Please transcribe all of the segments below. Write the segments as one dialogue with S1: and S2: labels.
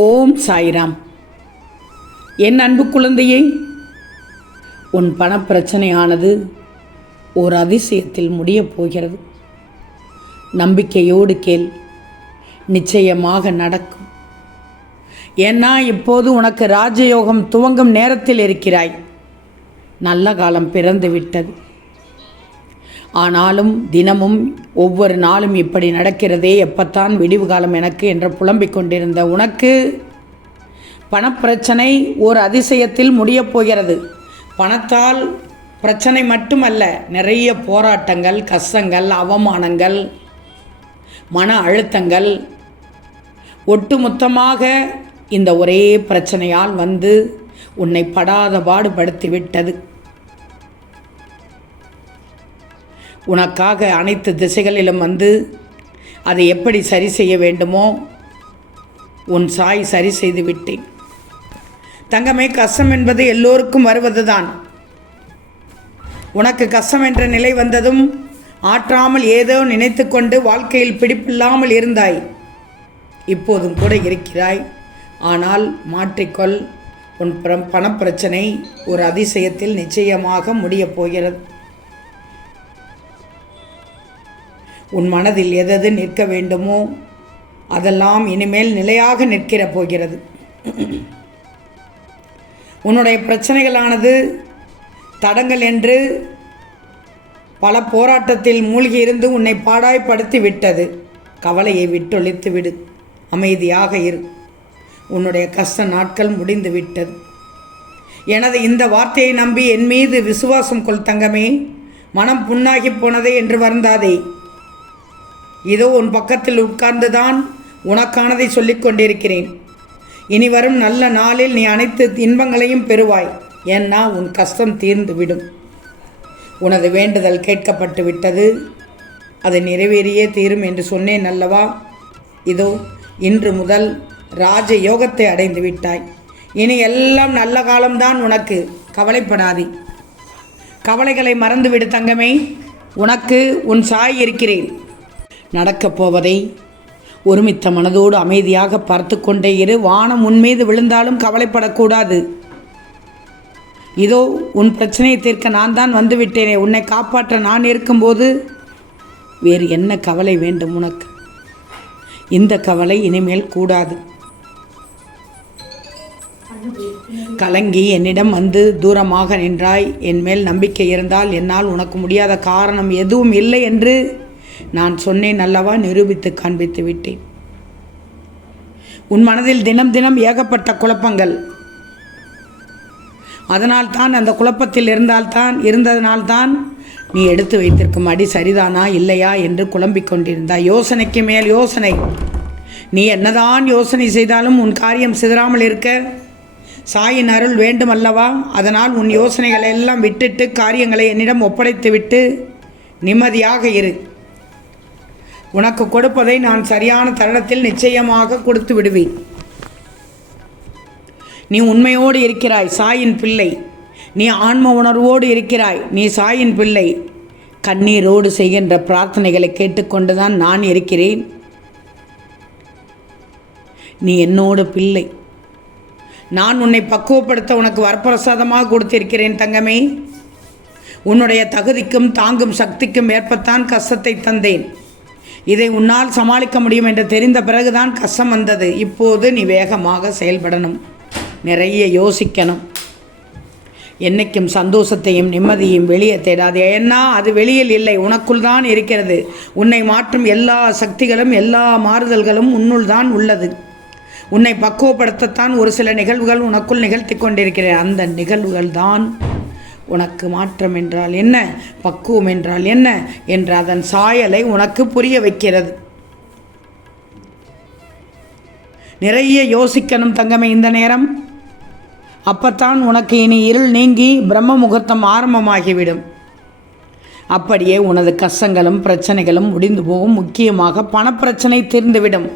S1: ஓம் சாய்ராம். என் அன்பு குழந்தையே உன் பணப்பிரச்சனையானது ஒரு அதிசயத்தில் முடியப் போகிறது. நம்பிக்கையோடு கேள் நிச்சயமாக நடக்கும். ஏன்னா இப்போது உனக்கு ராஜயோகம் துவங்கும் நேரத்தில் இருக்கிறாய். நல்ல காலம் பிறந்து விட்டது ஆனாலும் தினமும் ஒவ்வொரு நாளும் இப்படி நடக்கிறதே எப்பத்தான் விடிவு காலம் எனக்கு என்று புலம்பிக் கொண்டிருந்த உனக்கு பணப்பிரச்சனை ஒரு அதிசயத்தில் முடியப் போகிறது. பணத்தால் பிரச்சனை மட்டுமல்ல நிறைய போராட்டங்கள் கஷ்டங்கள் அவமானங்கள் மன அழுத்தங்கள் ஒட்டுமொத்தமாக இந்த ஒரே பிரச்சனையால் வந்து உன்னை படாத பாடுபடுத்தி விட்டது. உனக்காக அனைத்து திசைகளிலும் வந்து அதை எப்படி சரி செய்ய வேண்டுமோ உன் சாய் சரி செய்து விட்டேன். தங்கமே கஷ்டம் என்பது எல்லோருக்கும் வருவதுதான். உனக்கு கஷ்டம் என்ற நிலை வந்ததும் ஆற்றாமல் ஏதோ நினைத்து கொண்டு வாழ்க்கையில் பிடிப்பில்லாமல் இருந்தாய். இப்போதும் கூட இருக்கிறாய். ஆனால் மாற்றிக்கொள். உன் பிர- பணப்பிரச்சனை ஒரு அதிசயத்தில் நிச்சயமாக முடியப் போகிறது. உன் மனதில் எதது நிற்க வேண்டுமோ அதெல்லாம் இனிமேல் நிலையாக நிற்கிற போகிறது. உன்னுடைய பிரச்சனைகளானது தடங்கள் என்று பல போராட்டத்தில் மூழ்கி இருந்து உன்னை பாடாய்ப்படுத்தி விட்டது. கவலையை விட்டொழித்து விடு. அமைதியாக இரு. உன்னுடைய கஷ்ட நாட்கள் முடிந்து விட்டது. எனது இந்த வார்த்தையை நம்பி என் மீது விசுவாசம் கொள் தங்கமே. மனம் புண்ணாகி போனதே என்று வருந்தாதே. இதோ உன் பக்கத்தில் உட்கார்ந்துதான் உனக்கானதை சொல்லிக் கொண்டிருக்கிறேன். இனி வரும் நல்ல நாளில் நீ அனைத்து இன்பங்களையும் பெறுவாய். ஏன்னா உன் கஷ்டம் தீர்ந்து விடும் உனது வேண்டுதல் கேட்கப்பட்டு விட்டது. அது நிறைவேறியே தீரும் என்று சொன்னேன் அல்லவா? இதோ இன்று முதல் ராஜ யோகத்தை அடைந்து விட்டாய். இனி எல்லாம் நல்ல காலம்தான் உனக்கு. கவலைப்படாதே. கவலைகளை மறந்துவிடு தங்கமே. உனக்கு உன் சாய் இருக்கிறேன். நடக்கப் போவதை ஒருமித்த மனதோடு அமைதியாக பார்த்து கொண்டே இரு. வானம் உன்மீது விழுந்தாலும் கவலைப்படக்கூடாது. இதோ உன் பிரச்சனையை தீர்க்க நான் தான் வந்துவிட்டேனே. உன்னை காப்பாற்ற நான் இருக்கும்போது வேறு என்ன கவலை வேண்டும் உனக்கு? இந்த கவலை இனிமேல் கூடாது. கலங்கி என்னிடம் வந்து தூரமாக நின்றாய். என் மேல் நம்பிக்கை இருந்தால் என்னால் உனக்கு முடியாத காரணம் எதுவும் இல்லை என்று நான் சொன்னேன் அல்லவா? நிரூபித்து காண்பித்து விட்டேன். உன் மனதில் தினம் தினம் ஏகப்பட்ட குழப்பங்கள். அதனால் தான் அந்த குழப்பத்தில் இருந்தால்தான் இருந்ததனால்தான் நீ எடுத்து வைத்திருக்கும் அடி சரிதானா இல்லையா என்று குழம்பிக் கொண்டிருந்தாய். யோசனைக்கு மேல் யோசனை. நீ என்னதான் யோசனை செய்தாலும் உன் காரியம் சிதறாமல் இருக்க. சாயின் அருள் வேண்டும் அல்லவா? அதனால் உன் யோசனைகளை எல்லாம் விட்டுட்டு காரியங்களை என்னிடம் ஒப்படைத்து விட்டு நிம்மதியாக இரு. உனக்கு கொடுப்பதை நான் சரியான தருணத்தில் நிச்சயமாக கொடுத்து விடுவேன். நீ உண்மையோடு இருக்கிறாய் சாயின் பிள்ளை. நீ ஆன்ம உணர்வோடு இருக்கிறாய் நீ சாயின் பிள்ளை. கண்ணீரோடு செய்கின்ற பிரார்த்தனைகளை கேட்டுக்கொண்டுதான் நான் இருக்கிறேன். நீ என்னோட பிள்ளை. நான் உன்னை பக்குவப்படுத்த உனக்கு வரப்பிரசாதமாக கொடுத்திருக்கிறேன் தங்கமே. உன்னுடைய தகுதிக்கும் தாங்கும் சக்திக்கும் ஏற்பத்தான் கஷ்டத்தை தந்தேன். இதை உன்னால் சமாளிக்க முடியும் என்று தெரிந்த பிறகுதான் கஷ்டம் வந்தது. இப்போது நீ வேகமாக செயல்படணும். நிறைய யோசிக்கணும். என்னைக்கும் சந்தோஷத்தையும் நிம்மதியும் வெளியே தேடாது. ஏன்னா அது வெளியில் இல்லை. உனக்குள் தான் இருக்கிறது. உன்னை மாற்றும் எல்லா சக்திகளும் எல்லா மாறுதல்களும் உன்னுள் தான் உள்ளது. உன்னை பக்குவப்படுத்தத்தான் ஒரு சில நிகழ்வுகள் உனக்குள் நிகழ்த்தி கொண்டிருக்கிறேன். அந்த நிகழ்வுகள் தான் உனக்கு மாற்றம் என்றால் என்ன? பக்குவம் என்றால் என்ன? என்ற அதன் சாயலை உனக்கு புரிய வைக்கிறது. நிறைய யோசிக்கணும் தங்கமே இந்த நேரம். அப்பத்தான் உனக்கு இனி இருள் நீங்கி பிரம்ம முகூர்த்தம் ஆரம்பமாகிவிடும். அப்படியே உனது கஷ்டங்களும் பிரச்சனைகளும் முடிந்து போகும். முக்கியமாக பணப்பிரச்சனை தீர்ந்துவிடும்.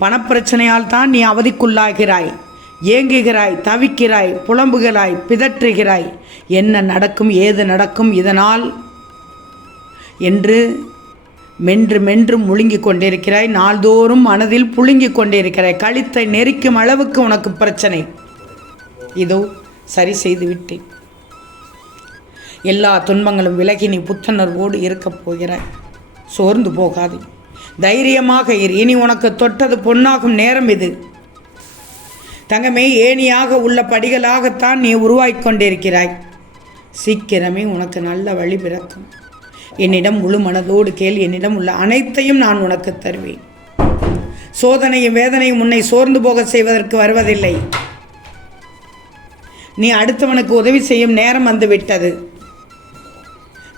S1: பணப்பிரச்சனையால் தான் நீ அவதிக்குள்ளாகிறாய். ஏங்குகிறாய் தவிக்கிறாய் புலம்புகிறாய் பிதற்றுகிறாய். என்ன நடக்கும் ஏது நடக்கும் இதனால்? என்று மென்று மென்று முழுங்கிக் கொண்டிருக்கிறாய். நாள்தோறும் மனதில் புழுங்கிக் கொண்டிருக்கிறாய். கழுத்தை நெரிக்கும் அளவுக்கு உனக்கு பிரச்சனை. இதோ சரி செய்து விட்டேன். எல்லா துன்பங்களும் விலகி நீ புத்துணர்வோடு இருக்கப் போகிறாய். சோர்ந்து போகாதே. தைரியமாக இரு. இனி உனக்கு தொட்டது பொன்னாகும் நேரம் இது. தங்கமே ஏணியாக உள்ள படிகளாகத்தான் நீ உருவாக்கிக் கொண்டிருக்கிறாய். சீக்கிரமே உனக்கு நல்ல வழி பிறக்கும். என்னிடம் முழு மனதோடு கேள் என்னிடம் உள்ள அனைத்தையும் நான் உனக்கு தருவேன். சோதனையும் வேதனையும் உன்னை சோர்ந்து போக செய்வதற்கு வருவதில்லை. நீ அடுத்தவனுக்கு உதவி செய்யும் நேரம் வந்துவிட்டது.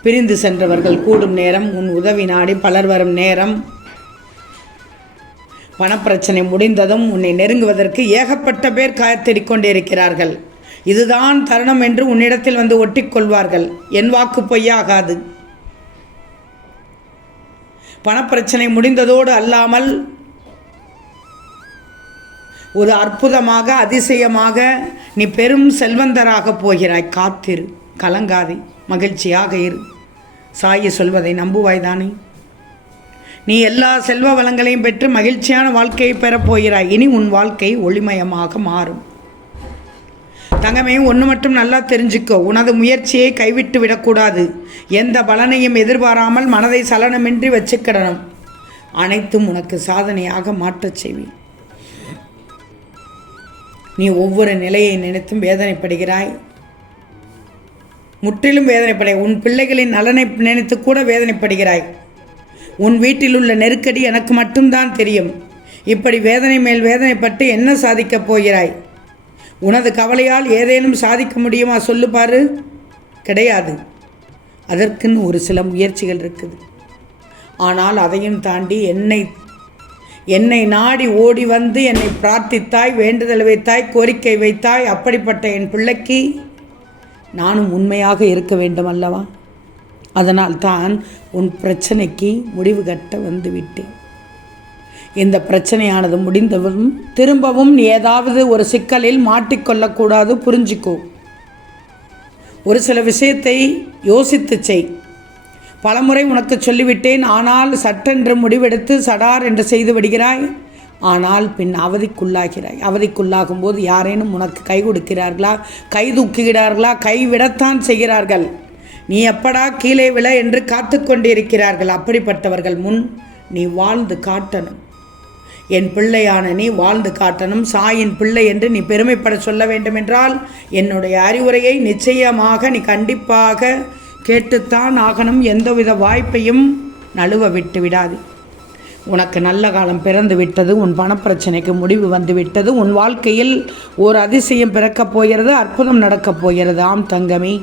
S1: பிரிந்து சென்றவர்கள் கூடும் நேரம் உன் உதவி நாடி பலர் வரும் நேரம். பணப்பிரச்சனை முடிந்ததும் உன்னை நெருங்குவதற்கு ஏகப்பட்ட பேர் காத்திருக் கொண்டிருக்கிறார்கள். இதுதான் தருணம் என்று உன்னிடத்தில் வந்து ஒட்டிக்கொள்வார்கள். என் வாக்கு பொய்யாகாது. பணப்பிரச்சனை முடிந்ததோடு அல்லாமல் ஒரு அற்புதமாக அதிசயமாக நீ பெரும் செல்வந்தராக போகிறாய். காத்திரு. கலங்காதே. மகிழ்ச்சியாக இரு. சாயி சொல்வதை நம்புவாய்தானே நீ எல்லா செல்வ வளங்களையும் பெற்று மகிழ்ச்சியான வாழ்க்கையை பெறப் போகிறாய். இனி உன் வாழ்க்கை ஒளிமயமாக மாறும். தங்கமே ஒன்று மட்டும் நல்லா தெரிஞ்சுக்கோ. உனது முயற்சியை கைவிட்டு விடக்கூடாது. எந்த பலனையும் எதிர்பாராமல் மனதை சலனமின்றி வச்சுக்கிடணும் அனைத்தும் உனக்கு சாதனையாக மாற்றச் செய்வேன் நீ ஒவ்வொரு நிலையை நினைத்தும் வேதனைப்படுகிறாய். முற்றிலும் வேதனைப்படை உன் பிள்ளைகளின் நலனை நினைத்து கூட வேதனைப்படுகிறாய். உன் வீட்டில் உள்ள நெருக்கடி எனக்கு மட்டும்தான் தெரியும். இப்படி வேதனை மேல் வேதனைப்பட்டு என்ன சாதிக்கப் போகிறாய்? உனது கவலையால் ஏதேனும் சாதிக்க முடியுமா சொல்லு பாரு. கிடையாது. அதற்குன்னு ஒரு சில முயற்சிகள் இருக்குது. ஆனால் அதையும் தாண்டி என்னை என்னை நாடி ஓடி வந்து என்னை பிரார்த்தித்தாய் வேண்டுதல் வைத்தாய் கோரிக்கை வைத்தாய் அப்படிப்பட்ட என் பிள்ளைக்கு நானும் உண்மையாக இருக்க வேண்டும் அல்லவா? அதனால் தான் உன் பிரச்சனைக்கு முடிவு கட்ட வந்துவிட்டேன். இந்த பிரச்சனையானது முடிந்தவும் திரும்பவும் நீ ஏதாவது ஒரு சிக்கலில் மாட்டிக்கொள்ளக்கூடாது புரிஞ்சிக்கோ. ஒரு சில விஷயத்தை யோசித்து செய். பலமுறை உனக்கு சொல்லிவிட்டேன் ஆனால் சட்டென்று முடிவெடுத்து சடார் என்று செய்து விடுகிறாய். ஆனால் பின் அவதிக்குள்ளாகிறாய். அவதிக்குள்ளாகும் போது யாரேனும் உனக்கு கை கொடுக்கிறார்களா? கை தூக்குகிறார்களா? கைவிடத்தான் செய்கிறார்கள். நீ எப்படா கீழே விழ என்று காத்து கொண்டிருக்கிறார்கள். அப்படிப்பட்டவர்கள் முன் நீ வாழ்ந்து காட்டணும். என் பிள்ளையான நீ வாழ்ந்து காட்டணும். சாயின் பிள்ளை என்று நீ பெருமைப்பட சொல்ல வேண்டுமென்றால் என்னுடைய அறிவுரையை நிச்சயமாக நீ கண்டிப்பாக கேட்டுத்தான் ஆகணும். எந்தவித வாய்ப்பையும் நழுவ விட்டு விடாது. உனக்கு நல்ல காலம் பிறந்து விட்டது உன் பணப்பிரச்சனைக்கு முடிவு வந்து விட்டது உன் வாழ்க்கையில் ஒரு அதிசயம் பிறக்கப் போகிறது அற்புதம் நடக்கப் போகிறது. ஆம் தங்கமே.